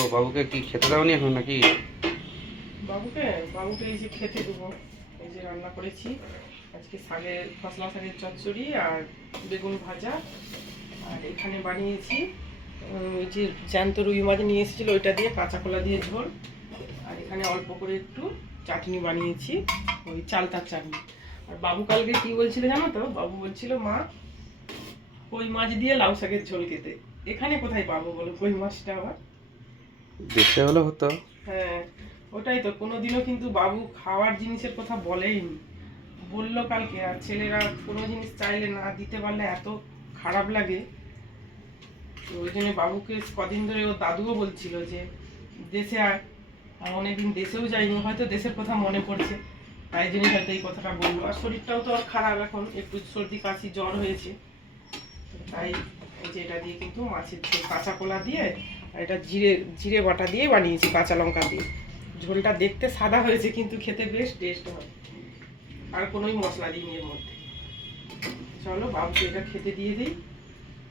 ও বাবুকে কি খেতে দাওনি এখন নাকি? বাবুকে বাবুকে এই যে খেতে দেবো। এই যে রান্না করেছি। আজকে শাকের ফসলা শাকের চচ্চড়ি আর বেগুন ভাজা। আর এখানে বানিয়েছি ওই যে জ্যান্ত রুই মাছ নিয়ে এসেছিল, ওইটা দিয়ে কাঁচা কলা দিয়ে ঝোল। আর এখানে অল্প করে একটু চাটনি বানিয়েছি, ওই চালতার চাটনি। আর বাবু কালকে কি বলছিল জানো তো? বাবু বলছিল, মা, কই মাছ দিয়ে লাউ শাকের ঝোল খেতে। এখানে কোথায় পাবো বলো? কই মাছটা আবার? দেশে হলে হতো। হ্যাঁ ওটাই তো। কোনোদিনও কিন্তু বাবু খাওয়ার জিনিসের কথা বলেইনি। বলল কালকে, আর ছেলেরা কোনো জিনিস চাইলে না দিতে পারলে এত খারাপ লাগে। ওই জন্য বাবুকে কদিন ধরে ও দাদুও বলছিল যে, দেশে আয়। আর অনেকদিন দেশেও যাইনি। হয়তো দেশের কথা মনে পড়ছে। তাই জন্য হয়তো এই কথাটা বলল। আর শরীরটাও তো আর খারাপ এখন। একটু সর্দি কাশি জ্বর হয়েছে। তাই এই যে এটা দিয়ে কিন্তু মাছের কাঁচা কলা দিয়ে, আর এটা জিরে জিরে বাটা দিয়ে বানিয়েছি, কাঁচা লঙ্কা দিয়ে। ঝোলটা দেখতে সাদা হয়েছে, কিন্তু খেতে বেশ টেস্ট হয়। আর কোনোই মশলা দিইনি এর মধ্যে। চলো, বাবুকে এটা খেতে দিয়ে দিই।